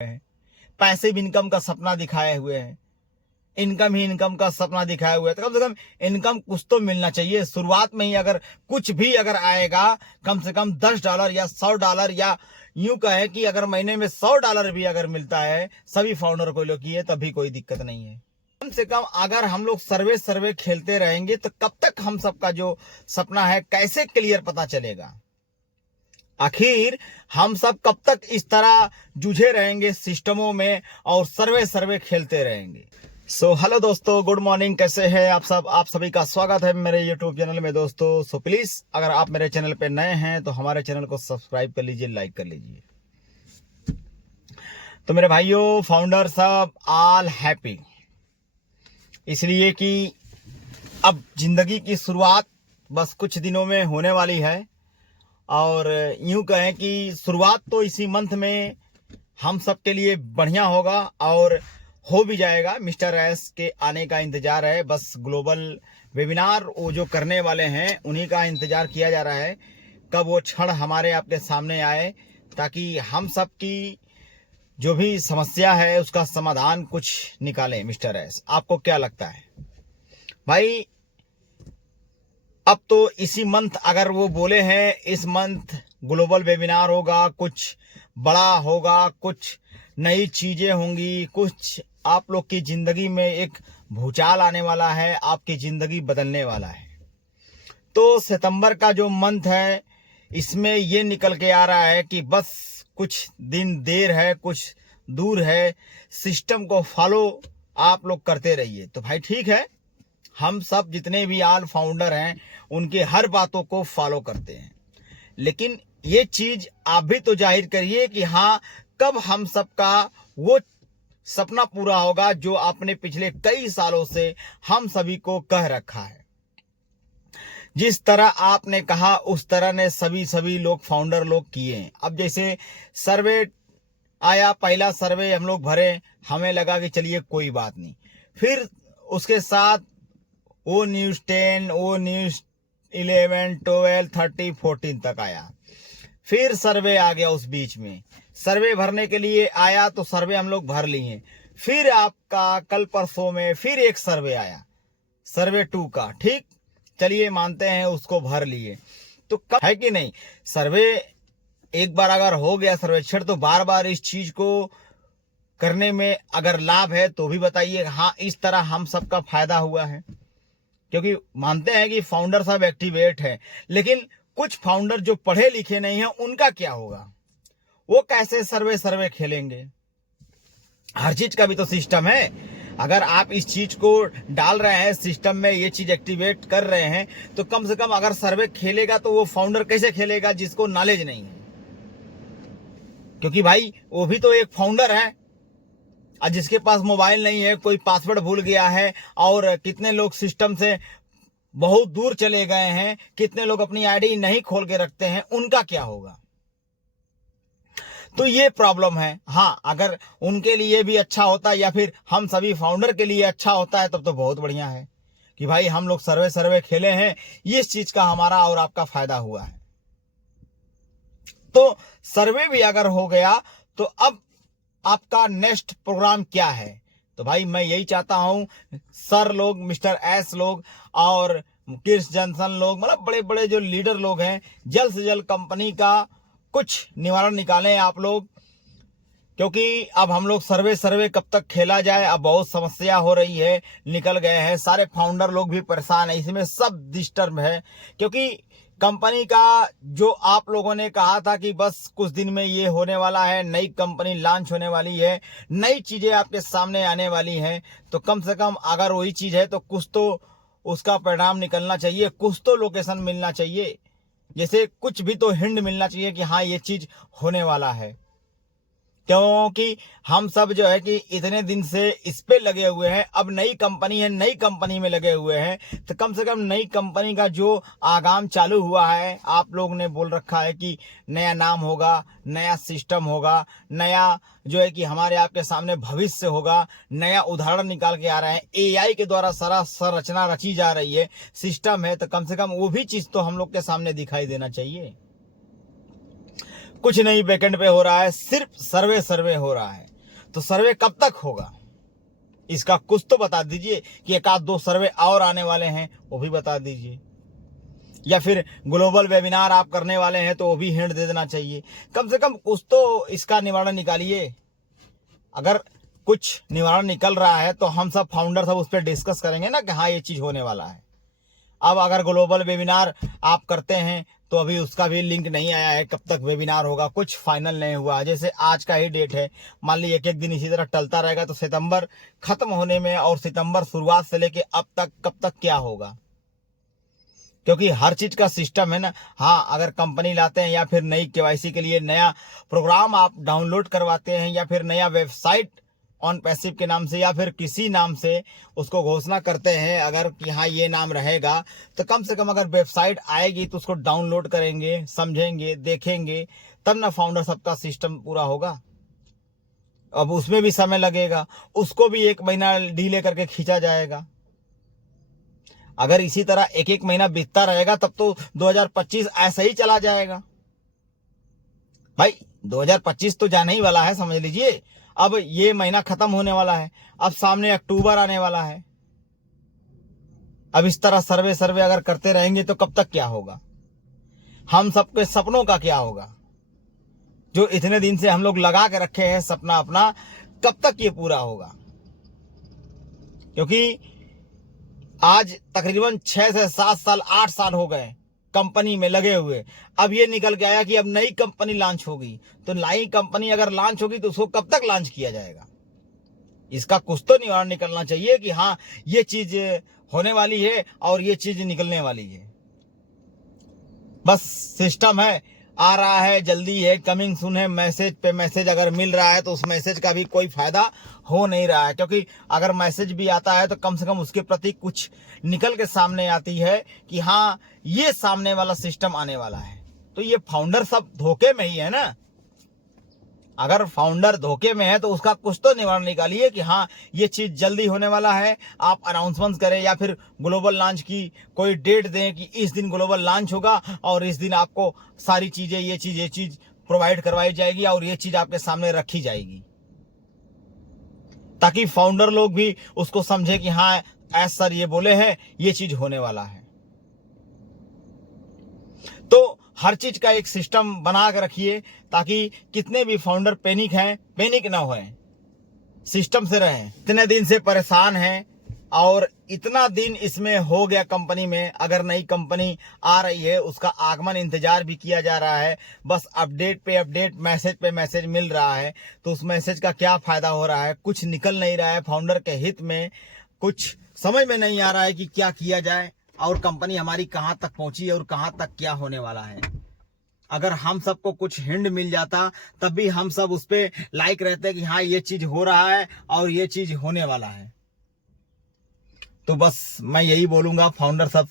हैं, passive income का सपना दिखाए हुए हैं, इनकम ही इनकम का सपना दिखाया हुआ है। तो कम से कम इनकम कुछ तो मिलना चाहिए शुरुआत में ही। अगर कुछ भी अगर आएगा, कम से कम $10 या $100 या यूं कहे कि अगर महीने में $100 भी अगर मिलता है सभी फाउंडर को लोग किए तभी कोई दिक्कत नहीं है। कम से कम अगर हम लोग सर्वे खेलते रहेंगे तो कब तक हम सबका जो सपना है कैसे क्लियर पता चलेगा? आखिर हम सब कब तक इस तरह जूझे रहेंगे सिस्टमों में और सर्वे खेलते रहेंगे? हेलो दोस्तों, गुड मॉर्निंग। कैसे हैं आप सब? आप सभी का स्वागत है मेरे यूट्यूब चैनल में दोस्तों। प्लीज अगर आप मेरे चैनल पे नए हैं तो हमारे चैनल को सब्सक्राइब कर लीजिए, लाइक कर लीजिए। तो मेरे भाइयों, फाउंडर सब ऑल हैप्पी, इसलिए कि अब जिंदगी की शुरुआत बस कुछ दिनों में होने वाली है। और यूं कहें कि शुरुआत तो इसी मंथ में हम सब के लिए बढ़िया होगा और हो भी जाएगा। मिस्टर एस के आने का इंतजार है, बस ग्लोबल वेबिनार वो जो करने वाले हैं उन्हीं का इंतजार किया जा रहा है कब वो क्षण हमारे आपके सामने आए, ताकि हम सब की जो भी समस्या है उसका समाधान कुछ निकालें। मिस्टर एस, आपको क्या लगता है भाई? अब तो इसी मंथ अगर वो बोले हैं इस मंथ ग्लोबल वेबिनार होगा, कुछ बड़ा होगा, कुछ नई चीजें होंगी, कुछ आप लोग की जिंदगी में एक भूचाल आने वाला है, आपकी जिंदगी बदलने वाला है। तो सितंबर का जो मंथ है इसमें ये निकल के आ रहा है कि बस कुछ दिन देर है, कुछ दूर है, सिस्टम को फॉलो आप लोग करते रहिए। तो भाई ठीक है, हम सब जितने भी आल फाउंडर हैं उनके हर बातों को फॉलो करते हैं, लेकिन ये चीज आप भी तो जाहिर करिए कि हाँ, कब हम सबका वो सपना पूरा होगा जो आपने पिछले कई सालों से हम सभी को कह रखा है। जिस तरह आपने कहा उस तरह ने सभी लोग फाउंडर लोग किए हैं। अब जैसे सर्वे आया, पहला सर्वे हम लोग भरे, हमें लगा कि चलिए कोई बात नहीं। फिर उसके साथ वो न्यूज़ 10, वो न्यूज़ 11, 12, 30, 14 तक आया। फिर सर्वे आ गया उस बीच में। सर्वे भरने के लिए आया तो सर्वे हम लोग भर लिए। फिर आपका कल परसों में फिर एक सर्वे आया, सर्वे 2 का। ठीक, चलिए मानते हैं उसको भर लिए। तो कब है कि नहीं, सर्वे एक बार अगर हो गया सर्वेक्षण तो बार बार इस चीज को करने में अगर लाभ है तो भी बताइए। हाँ, इस तरह हम सबका फायदा हुआ है, क्योंकि मानते हैं कि फाउंडर सब एक्टिवेट है, लेकिन कुछ फाउंडर जो पढ़े लिखे नहीं हैं उनका क्या होगा? वो कैसे सर्वे खेलेंगे? हर चीज का भी तो सिस्टम है। अगर आप इस चीज को डाल रहे हैं सिस्टम में, ये चीज एक्टिवेट कर रहे हैं, तो कम से कम अगर सर्वे खेलेगा तो वो फाउंडर कैसे खेलेगा जिसको नॉलेज नहीं है? क्योंकि भाई वो भी तो एक फाउंडर है। और जिसके पास मोबाइल नहीं है, कोई पासवर्ड भूल गया है, और कितने लोग सिस्टम से बहुत दूर चले गए हैं, कितने लोग अपनी आईडी नहीं खोल के रखते हैं, उनका क्या होगा? तो ये प्रॉब्लम है। हाँ, अगर उनके लिए भी अच्छा होता या फिर हम सभी फाउंडर के लिए अच्छा होता है तब तो बहुत बढ़िया है कि भाई हम लोग सर्वे खेले हैं, इस चीज का हमारा और आपका फायदा हुआ है। तो सर्वे भी अगर हो गया तो अब आपका नेक्स्ट प्रोग्राम क्या है? तो भाई मैं यही चाहता हूं, सर लोग, मिस्टर एस लोग और किर्स जॉनसन लोग, मतलब बड़े बड़े जो लीडर लोग हैं, जल्द से जल्द कंपनी का कुछ निवारण निकालें आप लोग। क्योंकि अब हम लोग सर्वे कब तक खेला जाए, अब बहुत समस्या हो रही है। निकल गए हैं सारे फाउंडर लोग भी परेशान है, इसमें सब डिस्टर्ब है। क्योंकि कंपनी का जो आप लोगों ने कहा था कि बस कुछ दिन में ये होने वाला है, नई कंपनी लॉन्च होने वाली है, नई चीजें आपके सामने आने वाली हैं, तो कम से कम अगर वही चीज है तो कुछ तो उसका परिणाम निकलना चाहिए, कुछ तो लोकेशन मिलना चाहिए, जैसे कुछ भी तो हिंट मिलना चाहिए कि हाँ ये चीज होने वाला है। क्योंकि हम सब जो है कि इतने दिन से इस पे लगे हुए हैं, अब नई कंपनी है, नई कंपनी में लगे हुए हैं, तो कम से कम नई कंपनी का जो आगाम चालू हुआ है, आप लोग ने बोल रखा है कि नया नाम होगा, नया सिस्टम होगा, नया जो है कि हमारे आपके सामने भविष्य होगा, नया उदाहरण निकाल के आ रहे हैं, एआई के द्वारा सारा संरचना रची जा रही है, सिस्टम है, तो कम से कम वो भी चीज तो हम लोग के सामने दिखाई देना चाहिए। कुछ नहीं बैकेंड पे हो रहा है, सिर्फ सर्वे हो रहा है। तो सर्वे कब तक होगा इसका कुछ तो बता दीजिए, कि एक आध 2 सर्वे और आने वाले हैं वो भी बता दीजिए, या फिर ग्लोबल वेबिनार आप करने वाले हैं तो वो भी हिंट दे देना चाहिए। कम से कम कुछ तो इसका निवारण निकालिए। अगर कुछ निवारण निकल रहा है तो हम सब फाउंडर सब उस पर डिस्कस करेंगे ना कि हाँ ये चीज होने वाला है। अब अगर ग्लोबल वेबिनार आप करते हैं तो अभी उसका भी लिंक नहीं आया है, कब तक वेबिनार होगा कुछ फाइनल नहीं हुआ। जैसे आज का ही डेट है, मान लीजिए एक दिन इसी तरह टलता रहेगा तो सितंबर खत्म होने में और सितंबर शुरुआत से लेके अब तक कब तक क्या होगा, क्योंकि हर चीज का सिस्टम है ना। हाँ, अगर कंपनी लाते हैं या फिर नई केवाईसी के लिए नया प्रोग्राम आप डाउनलोड करवाते हैं या फिर नया वेबसाइट ऑन पैसिव के नाम से या फिर किसी नाम से उसको घोषणा करते हैं, अगर कि हाँ ये नाम रहेगा, तो कम से कम अगर वेबसाइट आएगी तो उसको डाउनलोड करेंगे, समझेंगे, देखेंगे, तब ना फाउंडर सबका सिस्टम पूरा होगा। अब उसमें भी समय लगेगा, उसको भी 1 महीना डीले करके खींचा जाएगा। अगर इसी तरह एक महीना बीतता रहेगा तब तो 2025 ऐसा ही चला जाएगा। भाई 2025 तो जाने ही वाला है, समझ लीजिए। अब ये महीना खत्म होने वाला है, अब सामने अक्टूबर आने वाला है। अब इस तरह सर्वे अगर करते रहेंगे तो कब तक क्या होगा, हम सबके सपनों का क्या होगा, जो इतने दिन से हम लोग लगा के रखे हैं सपना अपना, कब तक ये पूरा होगा। क्योंकि आज तकरीबन 6 से 7 साल 8 साल हो गए कंपनी में लगे हुए। अब ये निकल के आया कि अब नई कंपनी लॉन्च होगी, तो नई कंपनी अगर लॉन्च होगी तो उसको कब तक लॉन्च किया जाएगा, इसका कुछ तो निवारण निकलना चाहिए कि हाँ ये चीज होने वाली है और ये चीज निकलने वाली है। बस सिस्टम है, आ रहा है, जल्दी है, कमिंग सून है, मैसेज पे मैसेज अगर मिल रहा है तो उस मैसेज का भी कोई फायदा हो नहीं रहा है। क्योंकि अगर मैसेज भी आता है तो कम से कम उसके प्रति कुछ निकल के सामने आती है कि हाँ ये सामने वाला सिस्टम आने वाला है। तो ये फाउंडर सब धोखे में ही है ना। अगर फाउंडर धोखे में है तो उसका कुछ तो निवारण निकालिए कि हाँ ये चीज जल्दी होने वाला है, आप अनाउंसमेंट करें या फिर ग्लोबल लॉन्च की कोई डेट दें कि इस दिन ग्लोबल लॉन्च होगा और इस दिन आपको सारी चीजें ये चीज प्रोवाइड करवाई जाएगी और ये चीज आपके सामने रखी जाएगी, ताकि फाउंडर लोग भी उसको समझे कि हाँ एज सर ये बोले हैं ये चीज होने वाला है। तो हर चीज का एक सिस्टम बना के रखिए ताकि कितने भी फाउंडर पैनिक ना होए, सिस्टम से रहें। इतने दिन से परेशान हैं और इतना दिन इसमें हो गया कंपनी में, अगर नई कंपनी आ रही है उसका आगमन इंतजार भी किया जा रहा है, बस अपडेट पे अपडेट, मैसेज पे मैसेज मिल रहा है। तो उस मैसेज का क्या फायदा हो रहा है, कुछ निकल नहीं रहा है फाउंडर के हित में, कुछ समझ में नहीं आ रहा है कि क्या किया जाए और कंपनी हमारी कहां तक पहुंची और कहां तक क्या होने वाला है। अगर हम सबको कुछ हिंट मिल जाता तब भी हम सब उस पे लाइक रहते कि हाँ ये चीज हो रहा है और ये चीज होने वाला है। तो बस मैं यही बोलूंगा, फाउंडर सब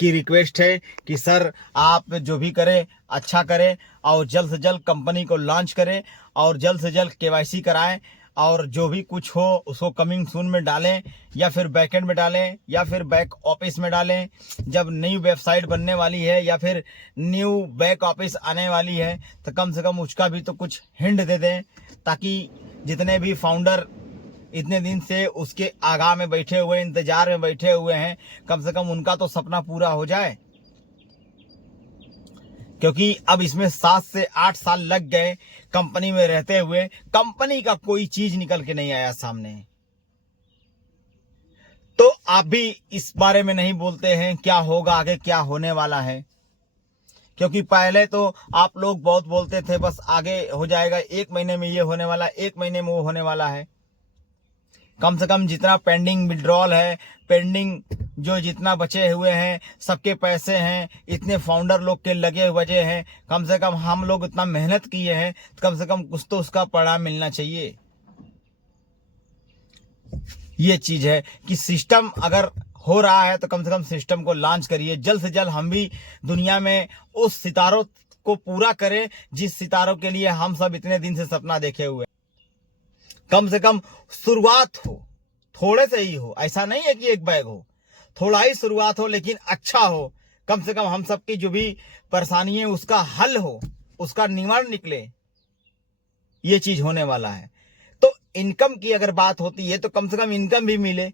की रिक्वेस्ट है कि सर आप जो भी करें अच्छा करें और जल्द से जल्द कंपनी को लॉन्च करें और जल्द से जल्द केवाईसी कराएं और जो भी कुछ हो उसको कमिंग सून में डालें या फिर बैकएंड में डालें या फिर बैक ऑफिस में डालें। जब न्यू वेबसाइट बनने वाली है या फिर न्यू बैक ऑफिस आने वाली है तो कम से कम उसका भी तो कुछ हिंट दे दें, ताकि जितने भी फाउंडर इतने दिन से उसके आगा में बैठे हुए, इंतजार में बैठे हुए हैं, कम से कम उनका तो सपना पूरा हो जाए। क्योंकि अब इसमें 7 से 8 साल लग गए कंपनी में रहते हुए, कंपनी का कोई चीज निकल के नहीं आया सामने। तो आप भी इस बारे में नहीं बोलते हैं क्या होगा आगे, क्या होने वाला है। क्योंकि पहले तो आप लोग बहुत बोलते थे बस आगे हो जाएगा, 1 महीने में ये होने वाला है, 1 महीने में वो होने वाला है। कम से कम जितना पेंडिंग विड्रॉल है, पेंडिंग जो जितना बचे हुए हैं, सबके पैसे हैं, इतने फाउंडर लोग के लगे वजह हैं, कम से कम हम लोग इतना मेहनत किए हैं तो कम से कम कुछ तो उसका परिणाम मिलना चाहिए। ये चीज है कि सिस्टम अगर हो रहा है तो कम से कम सिस्टम को लॉन्च करिए जल्द से जल्द। हम भी दुनिया में उस सितारों को पूरा करें जिस सितारों के लिए हम सब इतने दिन से सपना देखे हुए। कम से कम शुरुआत हो, थोड़े से ही हो, ऐसा नहीं है कि एक बैग हो, थोड़ा ही शुरुआत हो लेकिन अच्छा हो। कम से कम हम सबकी जो भी परेशानी है उसका हल हो, उसका निवारण निकले, ये चीज होने वाला है। तो इनकम की अगर बात होती है तो कम से कम इनकम भी मिले,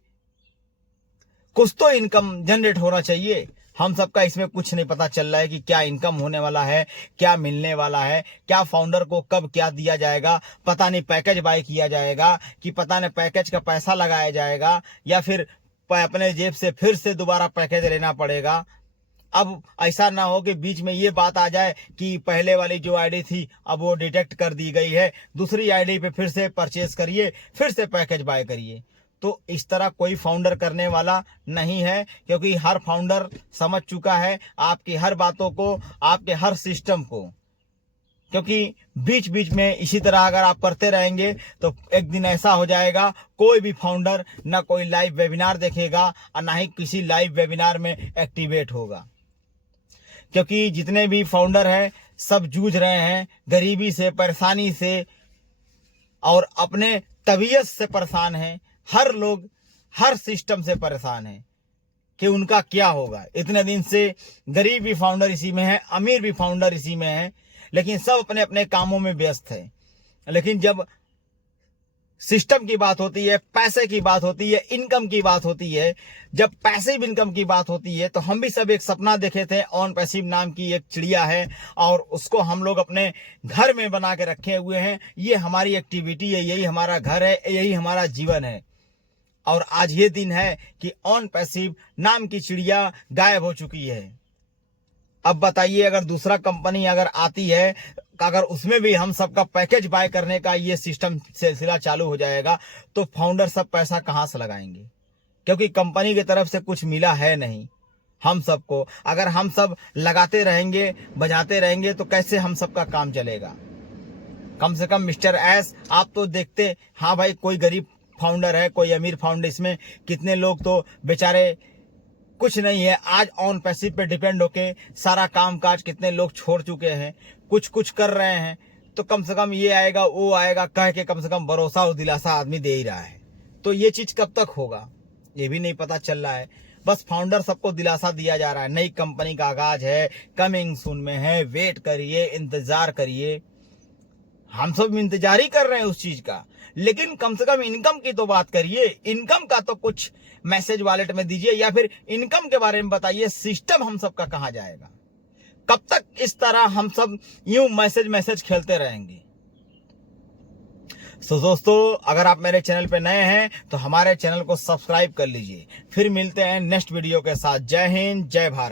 कुछ तो इनकम जनरेट होना चाहिए। हम सबका इसमें कुछ नहीं पता चल रहा है कि क्या इनकम होने वाला है, क्या मिलने वाला है, क्या फाउंडर को कब क्या दिया जाएगा, पता नहीं पैकेज बाय किया जाएगा कि पता नहीं पैकेज का पैसा लगाया जाएगा या फिर अपने जेब से फिर से दोबारा पैकेज लेना पड़ेगा। अब ऐसा ना हो कि बीच में ये बात आ जाए कि पहले वाली जो आईडी थी अब वो डिटेक्ट कर दी गई है, दूसरी आईडी पे फिर से परचेस करिए, फिर से पैकेज बाय करिए। तो इस तरह कोई फाउंडर करने वाला नहीं है, क्योंकि हर फाउंडर समझ चुका है आपकी हर बातों को, आपके हर सिस्टम को। क्योंकि बीच बीच में इसी तरह अगर आप करते रहेंगे तो एक दिन ऐसा हो जाएगा कोई भी फाउंडर ना कोई लाइव वेबिनार देखेगा और ना ही किसी लाइव वेबिनार में एक्टिवेट होगा। क्योंकि जितने भी फाउंडर हैं सब जूझ रहे हैं गरीबी से, परेशानी से और अपने तबीयत से परेशान हैं। हर लोग हर सिस्टम से परेशान हैं कि उनका क्या होगा। इतने दिन से गरीब भी फाउंडर इसी में है, अमीर भी फाउंडर इसी में है, लेकिन सब अपने अपने कामों में व्यस्त है। लेकिन जब सिस्टम की बात होती है, पैसे की बात होती है, इनकम की बात होती है, जब पैसिव इनकम की बात होती है तो हम भी सब एक सपना देखे थे। ऑन पैसिव नाम की एक चिड़िया है और उसको हम लोग अपने घर में बना के रखे हुए हैं। ये हमारी एक्टिविटी है, यही हमारा घर है, यही हमारा जीवन है। और आज ये दिन है कि ऑन पैसिव नाम की चिड़िया गायब हो चुकी है। अब बताइए अगर दूसरा कंपनी अगर आती है, अगर उसमें भी हम सबका पैकेज बाय करने का ये सिस्टम सिलसिला चालू हो जाएगा तो फाउंडर सब पैसा कहां से लगाएंगे? क्योंकि कंपनी की तरफ से कुछ मिला है नहीं हम सबको। अगर हम सब लगाते रहेंगे, बजाते रहेंगे तो कैसे हम सबका काम चलेगा? कम से कम मिस्टर एस आप तो देखते, हाँ भाई कोई गरीब फाउंडर है, कोई अमीर फाउंडर, इसमें कितने लोग तो बेचारे कुछ नहीं है, आज ऑन पैसिव पे डिपेंड होके सारा काम काज कितने लोग छोड़ चुके हैं, कुछ कुछ कर रहे हैं। तो कम से कम ये आएगा वो आएगा कह के कम से कम भरोसा और दिलासा आदमी दे ही रहा है। तो ये चीज कब तक होगा ये भी नहीं पता चल रहा है। बस फाउंडर सबको दिलासा दिया जा रहा है, नई कंपनी का आगाज है, कमिंग सून में है, वेट करिए, इंतजार करिए। हम सब इंतजार ही कर रहे हैं उस चीज का, लेकिन कम से कम इनकम की तो बात करिए। इनकम का तो कुछ मैसेज वॉलेट में दीजिए या फिर इनकम के बारे में बताइए। सिस्टम हम सब का कहां जाएगा? कब तक इस तरह हम सब यूं मैसेज खेलते रहेंगे? तो दोस्तों अगर आप मेरे चैनल पे नए हैं तो हमारे चैनल को सब्सक्राइब कर लीजिए। फिर मिलते हैं नेक्स्ट वीडियो के साथ। जय हिंद, जय भारत।